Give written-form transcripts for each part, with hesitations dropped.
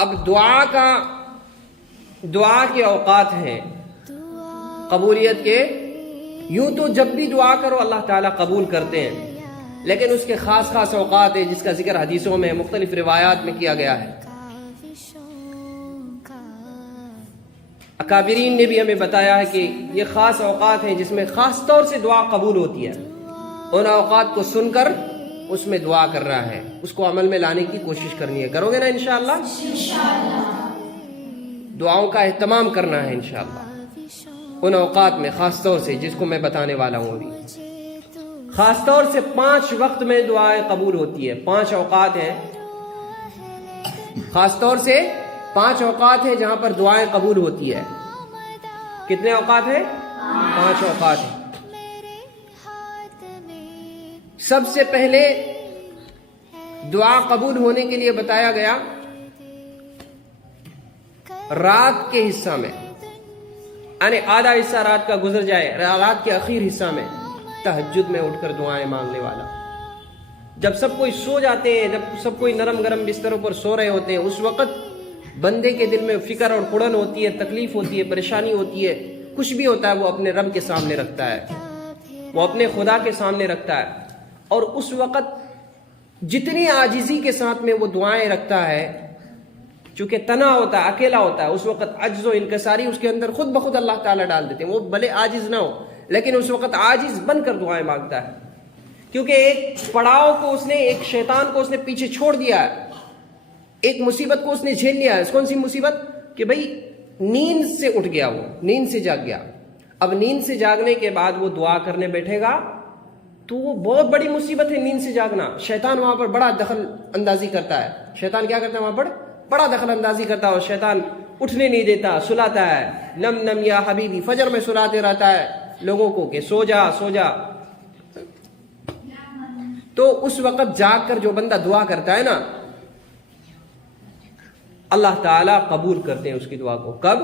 اب دعا کے اوقات ہیں قبولیت کے. یوں تو جب بھی دعا کرو اللہ تعالیٰ قبول کرتے ہیں، لیکن اس کے خاص خاص اوقات ہیں جس کا ذکر حدیثوں میں مختلف روایات میں کیا گیا ہے. اکابرین نے بھی ہمیں بتایا ہے کہ یہ خاص اوقات ہیں جس میں خاص طور سے دعا قبول ہوتی ہے. ان اوقات کو سن کر اس میں دعا کر رہا ہے، اس کو عمل میں لانے کی کوشش کرنی ہے. کرو گے نا انشاءاللہ؟ دعاؤں کا اہتمام کرنا ہے انشاءاللہ ان اوقات میں، خاص طور سے جس کو میں بتانے والا ہوں ابھی. خاص طور سے 5 وقت میں دعائیں قبول ہوتی ہے. 5 اوقات ہیں، خاص طور سے 5 اوقات ہیں جہاں پر دعائیں قبول ہوتی ہے. کتنے اوقات ہیں؟ 5 اوقات ہیں. سب سے پہلے دعا قبول ہونے کے لیے بتایا گیا رات کے حصہ میں، یعنی آدھا حصہ رات کا گزر جائے، رات کے آخر حصہ میں تہجد میں اٹھ کر دعائیں مانگنے والا. جب سب کوئی سو جاتے ہیں، جب سب کوئی نرم گرم بستروں پر سو رہے ہوتے ہیں، اس وقت بندے کے دل میں فکر اور کڑن ہوتی ہے، تکلیف ہوتی ہے، پریشانی ہوتی ہے، کچھ بھی ہوتا ہے وہ اپنے رب کے سامنے رکھتا ہے، وہ اپنے خدا کے سامنے رکھتا ہے. اور اس وقت جتنی عاجزی کے ساتھ میں وہ دعائیں رکھتا ہے، چونکہ تنہا ہوتا ہے، اکیلا ہوتا ہے، اس وقت عجز و انکساری اس کے اندر خود بخود اللہ تعالیٰ ڈال دیتے ہیں. وہ بھلے عاجز نہ ہو لیکن اس وقت عاجز بن کر دعائیں مانگتا ہے، کیونکہ ایک پڑاؤ کو اس نے، ایک شیطان کو اس نے پیچھے چھوڑ دیا ہے، ایک مصیبت کو اس نے جھیل لیا ہے. کون سی مصیبت؟ کہ بھئی نیند سے اٹھ گیا، وہ نیند سے جاگ گیا. اب نیند سے جاگنے کے بعد وہ دعا کرنے بیٹھے گا تو وہ بہت بڑی مصیبت ہے. نیند سے جاگنا، شیطان وہاں پر بڑا دخل اندازی کرتا ہے. شیطان کیا کرتا ہے وہاں پر؟ بڑا دخل اندازی کرتا ہے، اور شیطان اٹھنے نہیں دیتا، سلاتا ہے. نم نم یا حبیبی، فجر میں سلاتے رہتا ہے لوگوں کو کہ سو جا سو جا. تو اس وقت جاگ کر جو بندہ دعا کرتا ہے نا، اللہ تعالیٰ قبول کرتے ہیں اس کی دعا کو. کب؟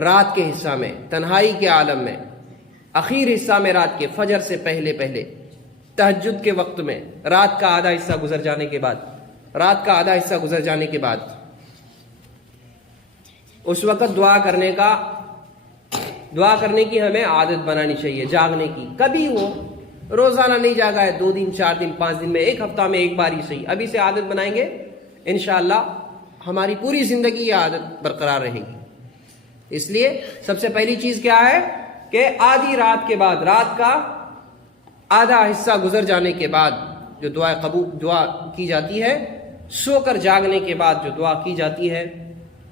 رات کے حصہ میں، تنہائی کے عالم میں، اخیر حصہ میں، رات کے فجر سے پہلے پہلے، تہجد کے وقت میں، رات کا آدھا حصہ گزر جانے کے بعد، رات کا آدھا حصہ گزر جانے کے بعد اس وقت دعا کرنے کی ہمیں عادت بنانی چاہیے. جاگنے کی کبھی ہو، روزانہ نہیں جاگا ہے، 2 دن 4 دن 5 دن میں، ایک ہفتہ میں ایک بار ہی صحیح، ابھی سے عادت بنائیں گے انشاءاللہ ہماری پوری زندگی یہ عادت برقرار رہے گی. اس لیے سب سے پہلی چیز کیا ہے کہ آدھی رات کے بعد، رات کا آدھا حصہ گزر جانے کے بعد جو دعا کی جاتی ہے، سو کر جاگنے کے بعد جو دعا کی جاتی ہے،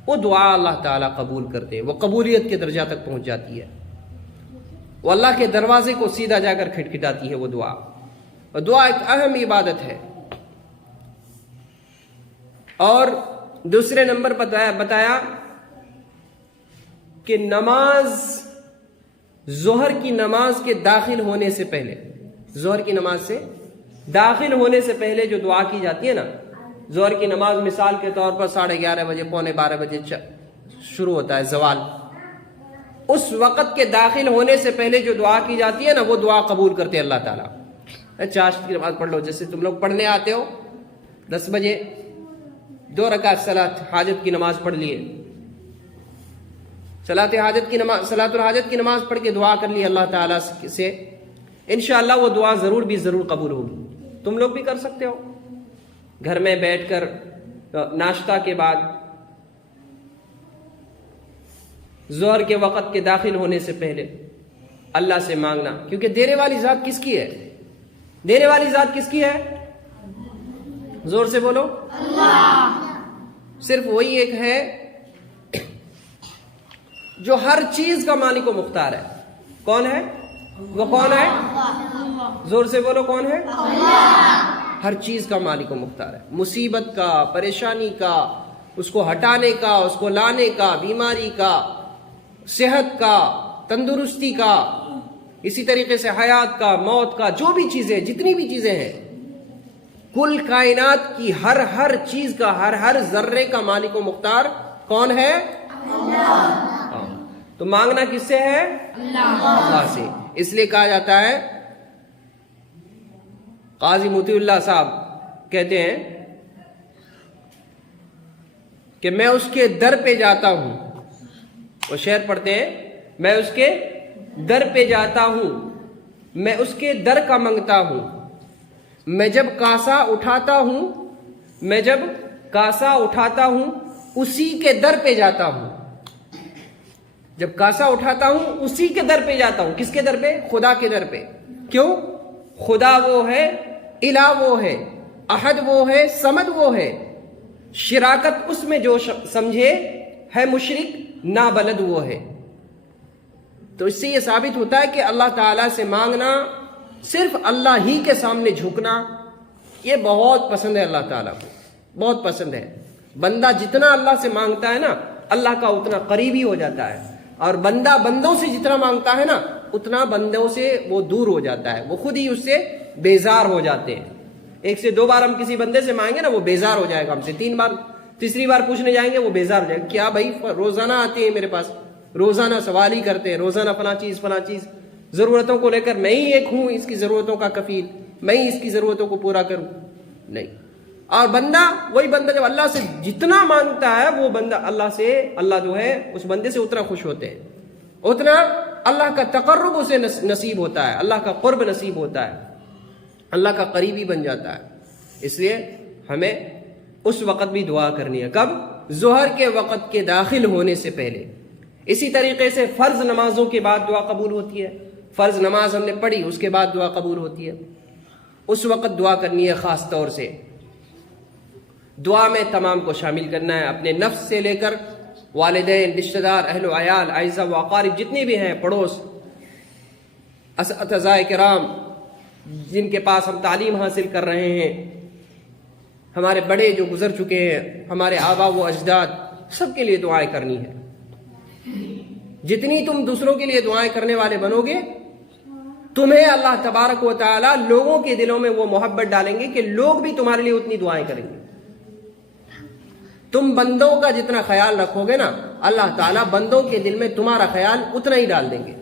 وہ دعا اللہ تعالیٰ قبول کرتے ہیں. وہ قبولیت کے درجہ تک پہنچ جاتی ہے، وہ اللہ کے دروازے کو سیدھا جا کر کھٹکھٹاتی ہے وہ دعا. اور دعا ایک اہم عبادت ہے. اور دوسرے نمبر بتایا کہ نماز، ظہر کی نماز کے داخل ہونے سے پہلے، ظہر کی نماز سے داخل ہونے سے پہلے جو دعا کی جاتی ہے نا، ظہر کی نماز مثال کے طور پر 11:30 بجے، 11:45 بجے شروع ہوتا ہے زوال، اس وقت کے داخل ہونے سے پہلے جو دعا کی جاتی ہے نا، وہ دعا قبول کرتے ہیں اللہ تعالیٰ. چاشت کی نماز پڑھ لو، جیسے تم لوگ پڑھنے آتے ہو 10 بجے، 2 رکعت صلاۃ حاجت کی نماز پڑھ لیے، صلاۃ الحاجت کی نماز پڑھ کے دعا کر لی اللہ تعالیٰ سے، انشاءاللہ وہ دعا ضرور قبول ہوگی. تم لوگ بھی کر سکتے ہو گھر میں بیٹھ کر، ناشتہ کے بعد، ظہر کے وقت کے داخل ہونے سے پہلے اللہ سے مانگنا. کیونکہ دینے والی ذات کس کی ہے؟ دینے والی ذات کس کی ہے؟ زور سے بولو. اللہ. صرف وہی ایک ہے جو ہر چیز کا مالک و مختار ہے. کون ہے وہ؟ کون ہے؟ زور سے بولو، کون ہے؟ اللہ. ہر چیز کا مالک و مختار ہے. مصیبت کا، پریشانی کا، اس کو ہٹانے کا، اس کو لانے کا، بیماری کا، صحت کا، تندرستی کا، اسی طریقے سے حیات کا، موت کا، جو بھی چیزیں، جتنی بھی چیزیں ہیں، کل کائنات کی ہر چیز کا، ہر ذرے کا مالک و مختار کون ہے؟ اللہ. تو مانگنا کس سے ہے؟ اللہ سے. اس لیے کہا جاتا ہے، قاضی مطیع اللہ صاحب کہتے ہیں کہ میں اس کے در پہ جاتا ہوں. وہ شعر پڑھتے ہیں، میں اس کے در پہ جاتا ہوں، میں اس کے در کا منگتا ہوں. میں جب کاسا اٹھاتا ہوں، میں جب کاسا اٹھاتا ہوں اسی کے در پہ جاتا ہوں. جب کاسا اٹھاتا ہوں اسی کے در پہ جاتا ہوں. کس کے در پہ؟ خدا کے در پہ. کیوں؟ خدا وہ ہے، الہ وہ ہے، احد وہ ہے، صمد وہ ہے. شراکت اس میں جو سمجھے ہے مشرک، نابلد وہ ہے. تو اس سے یہ ثابت ہوتا ہے کہ اللہ تعالیٰ سے مانگنا، صرف اللہ ہی کے سامنے جھکنا، یہ بہت پسند ہے اللہ تعالیٰ کو، بہت پسند ہے. بندہ جتنا اللہ سے مانگتا ہے نا، اللہ کا اتنا قریبی ہو جاتا ہے. اور بندہ بندوں سے جتنا مانگتا ہے نا، اتنا بندوں سے وہ دور ہو جاتا ہے، وہ خود ہی اس سے بیزار ہو جاتے ہیں. ایک سے دو بار ہم کسی بندے سے مانگیں نا، وہ بیزار ہو جائے گا ہم سے. تیسری بار پوچھنے جائیں گے وہ بیزار ہو جائے گا. کیا بھائی روزانہ آتے ہیں میرے پاس، روزانہ سوال ہی کرتے ہیں، روزانہ فلاں چیز ضرورتوں کو لے کر میں ہی ایک ہوں اس کی ضرورتوں کا کفیل، میں ہی اس کی ضرورتوں کو پورا کروں. نہیں. اور بندہ، وہی بندہ جب اللہ سے جتنا مانگتا ہے، وہ بندہ اللہ جو ہے اس بندے سے اتنا خوش ہوتے ہیں، اتنا اللہ کا تقرب اسے نصیب ہوتا ہے، اللہ کا قرب نصیب ہوتا ہے، اللہ کا قریبی بن جاتا ہے. اس لیے ہمیں اس وقت بھی دعا کرنی ہے. کب؟ ظہر کے وقت کے داخل ہونے سے پہلے. اسی طریقے سے فرض نمازوں کے بعد دعا قبول ہوتی ہے. فرض نماز ہم نے پڑھی، اس کے بعد دعا قبول ہوتی ہے. اس وقت دعا کرنی ہے. خاص طور سے دعا میں تمام کو شامل کرنا ہے، اپنے نفس سے لے کر والدین، رشتہ دار، اہل و عیال، اعزہ و اقارب جتنے بھی ہیں، پڑوس، اساتذہ کرام جن کے پاس ہم تعلیم حاصل کر رہے ہیں، ہمارے بڑے جو گزر چکے ہیں، ہمارے آبا و اجداد، سب کے لیے دعائیں کرنی ہے. جتنی تم دوسروں کے لیے دعائیں کرنے والے بنو گے، تمہیں اللہ تبارک و تعالی لوگوں کے دلوں میں وہ محبت ڈالیں گے کہ لوگ بھی تمہارے لیے اتنی دعائیں کریں گے. تم بندوں کا جتنا خیال رکھو گے نا، اللہ تعالیٰ بندوں کے دل میں تمہارا خیال اتنا ہی ڈال دیں گے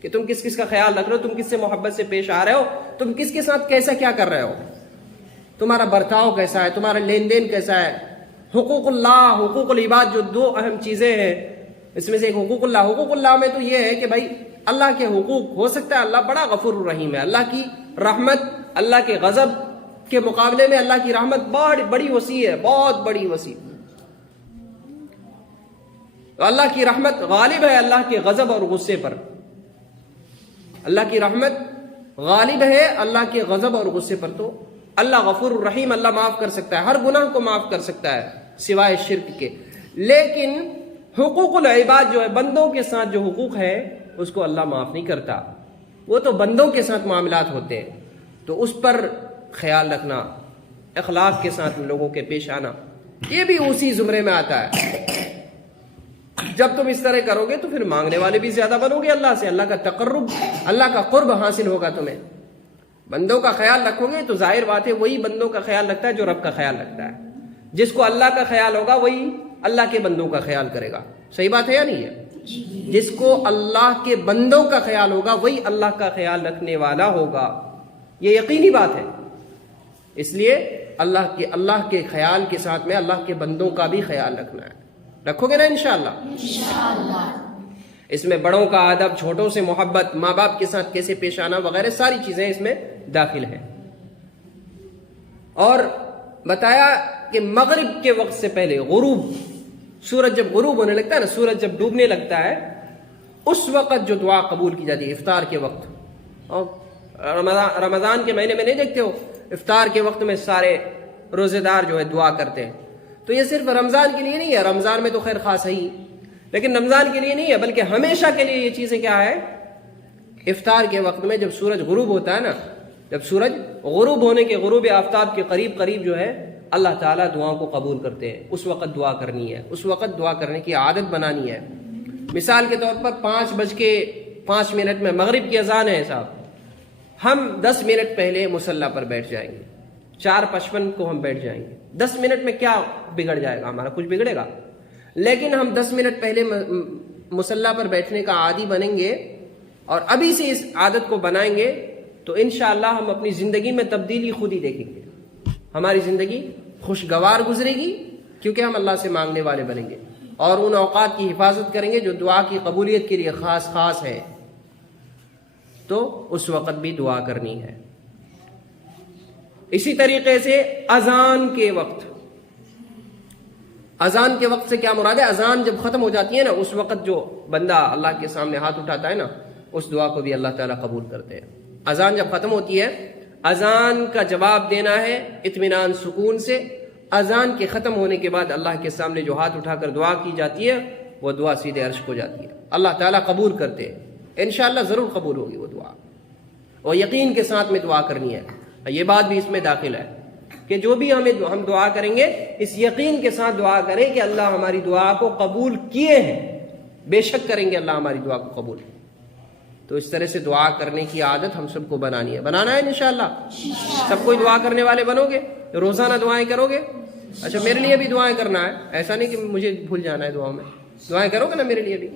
کہ تم کس کس کا خیال رکھ رہے ہو، تم کس سے محبت سے پیش آ رہے ہو، تم کس کے ساتھ کیسا کیا کر رہے ہو، تمہارا برتاؤ کیسا ہے، تمہارا لین دین کیسا ہے. حقوق اللہ، حقوق العباد، جو دو اہم چیزیں ہیں، اس میں سے ایک حقوق اللہ. حقوق اللہ میں تو یہ ہے کہ بھائی اللہ کے حقوق، ہو سکتا ہے اللہ بڑا غفور الرحیم ہے، اللہ کی رحمت اللہ کے غضب کے مقابلے میں اللہ کی رحمت بڑی وسیع ہے، بہت بڑی وسیع. تو اللہ کی رحمت غالب ہے اللہ کے غضب اور غصے پر. اللہ کی رحمت غالب ہے اللہ کے غضب اور غصے پر. تو اللہ غفور الرحیم، اللہ معاف کر سکتا ہے، ہر گناہ کو معاف کر سکتا ہے سوائے شرک کے. لیکن حقوق العباد جو ہے، بندوں کے ساتھ جو حقوق ہے، اس کو اللہ معاف نہیں کرتا. وہ تو بندوں کے ساتھ معاملات ہوتے ہیں، تو اس پر خیال رکھنا، اخلاق کے ساتھ لوگوں کے پیش آنا، یہ بھی اسی زمرے میں آتا ہے. جب تم اس طرح کرو گے تو پھر مانگنے والے بھی زیادہ بنو گے اللہ سے، اللہ کا تقرب، اللہ کا قرب حاصل ہوگا تمہیں. بندوں کا خیال رکھو گے تو ظاہر بات ہے وہی بندوں کا خیال رکھتا ہے جو رب کا خیال رکھتا ہے. جس کو اللہ کا خیال ہوگا وہی اللہ کے بندوں کا خیال کرے گا. صحیح بات ہے یا نہیں ہے؟ جس کو اللہ کے بندوں کا خیال ہوگا وہی اللہ کا خیال رکھنے والا ہوگا. یہ یقینی بات ہے. اس لیے اللہ کے خیال کے ساتھ میں اللہ کے بندوں کا بھی خیال رکھنا ہے. رکھو گے نا انشاءاللہ؟ اس میں بڑوں کا ادب، چھوٹوں سے محبت، ماں باپ کے ساتھ کیسے پیش آنا وغیرہ ساری چیزیں اس میں داخل ہیں. اور بتایا کہ مغرب کے وقت سے پہلے، غروب، سورج جب غروب ہونے لگتا ہے نا، سورج جب ڈوبنے لگتا ہے، اس وقت جو دعا قبول کی جاتی ہے افطار کے وقت. اور رمضان کے مہینے میں نہیں دیکھتے ہو افطار کے وقت میں سارے روزے دار جو ہے دعا کرتے ہیں. تو یہ صرف رمضان کے لیے نہیں ہے، رمضان میں تو خیر خاص ہے ہی، لیکن رمضان کے لیے نہیں ہے، بلکہ ہمیشہ کے لیے یہ چیزیں کیا ہے، افطار کے وقت میں جب سورج غروب ہوتا ہے نا، جب سورج غروب ہونے کے، غروب آفتاب کے قریب جو ہے، اللہ تعالیٰ دعاؤں کو قبول کرتے ہیں. اس وقت دعا کرنی ہے، اس وقت دعا کرنے کی عادت بنانی ہے. مثال کے طور پر 5:05 میں مغرب کی اذان ہے صاحب، ہم 10 منٹ پہلے مصلی پر بیٹھ جائیں گے، 4:55 کو ہم بیٹھ جائیں گے. 10 منٹ میں کیا بگڑ جائے گا ہمارا؟ کچھ بگڑے گا؟ لیکن ہم 10 منٹ پہلے مصلی پر بیٹھنے کا عادی بنیں گے اور ابھی سے اس عادت کو بنائیں گے تو انشاءاللہ ہم اپنی زندگی میں تبدیلی خود ہی دیکھیں گے. ہماری زندگی خوشگوار گزرے گی، کیونکہ ہم اللہ سے مانگنے والے بنیں گے اور ان اوقات کی حفاظت کریں گے جو دعا کی قبولیت کے لیے خاص ہے، تو اس وقت بھی دعا کرنی ہے۔ اسی طریقے سے اذان کے وقت سے کیا مراد ہے؟ اذان جب ختم ہو جاتی ہے نا، اس وقت جو بندہ اللہ کے سامنے ہاتھ اٹھاتا ہے نا، اس دعا کو بھی اللہ تعالیٰ قبول کرتے ہیں۔ اذان جب ختم ہوتی ہے، اذان کا جواب دینا ہے اطمینان سکون سے۔ اذان کے ختم ہونے کے بعد اللہ کے سامنے جو ہاتھ اٹھا کر دعا کی جاتی ہے، وہ دعا سیدھے عرش کو جاتی ہے، اللہ تعالیٰ قبول کرتے ہیں۔ انشاءاللہ ضرور قبول ہوگی وہ دعا، اور یقین کے ساتھ میں دعا کرنی ہے۔ یہ بات بھی اس میں داخل ہے کہ جو بھی ہم دعا کریں گے، اس یقین کے ساتھ دعا کریں کہ اللہ ہماری دعا کو قبول کیے ہیں، بے شک کریں گے اللہ ہماری دعا کو قبول۔ تو اس طرح سے دعا کرنے کی عادت ہم سب کو بنانا ہے انشاءاللہ۔ سب کوئی دعا کرنے والے بنو گے، روزانہ دعائیں کرو گے؟ اچھا، میرے لیے بھی دعائیں کرنا ہے، ایسا نہیں کہ مجھے بھول جانا ہے دعاؤں میں، دعائیں کرو گے نا میرے لیے بھی؟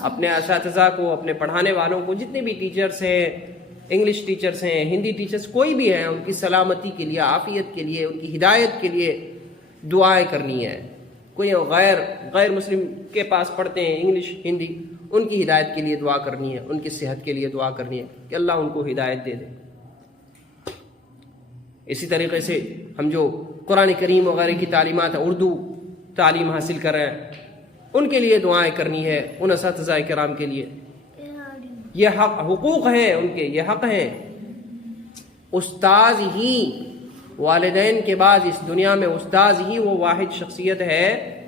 اپنے اساتذہ کو، اپنے پڑھانے والوں کو، جتنے بھی ٹیچرز ہیں، انگلش ٹیچرز ہیں، ہندی ٹیچرز، کوئی بھی ہیں، ان کی سلامتی کے لیے، عافیت کے لیے، ان کی ہدایت کے لیے دعائیں کرنی ہے۔ کوئی غیر مسلم کے پاس پڑھتے ہیں انگلش ہندی، ان کی ہدایت کے لیے دعا کرنی ہے، ان کی صحت کے لیے دعا کرنی ہے کہ اللہ ان کو ہدایت دے دے۔ اسی طریقے سے ہم جو قرآن کریم وغیرہ کی تعلیمات ہیں، اردو تعلیم حاصل کر رہے ہیں، ان کے لیے دعائیں کرنی ہے، ان اساتذہ کرام کے لیے۔ یہ حقوق ہیں ان کے، یہ حق ہیں۔ استاذ ہی، والدین کے بعد اس دنیا میں استاذ ہی وہ واحد شخصیت ہے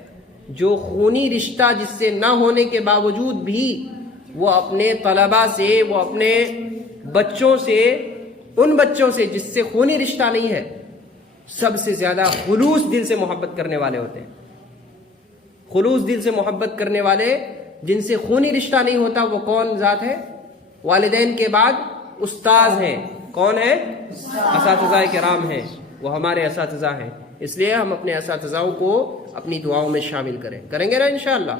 جو خونی رشتہ جس سے نہ ہونے کے باوجود بھی وہ اپنے طلباء سے، وہ اپنے بچوں سے، ان بچوں سے جس سے خونی رشتہ نہیں ہے، سب سے زیادہ خلوص دل سے محبت کرنے والے ہوتے ہیں۔ خلوص دل سے محبت کرنے والے جن سے خونی رشتہ نہیں ہوتا، وہ کون ذات ہے؟ والدین کے بعد استاذ ہیں۔ کون ہے؟ اساتذہ کرام ہیں، وہ ہمارے اساتذہ ہیں۔ اس لیے ہم اپنے اساتذاؤں کو اپنی دعاؤں میں شامل کریں گے نا انشاءاللہ۔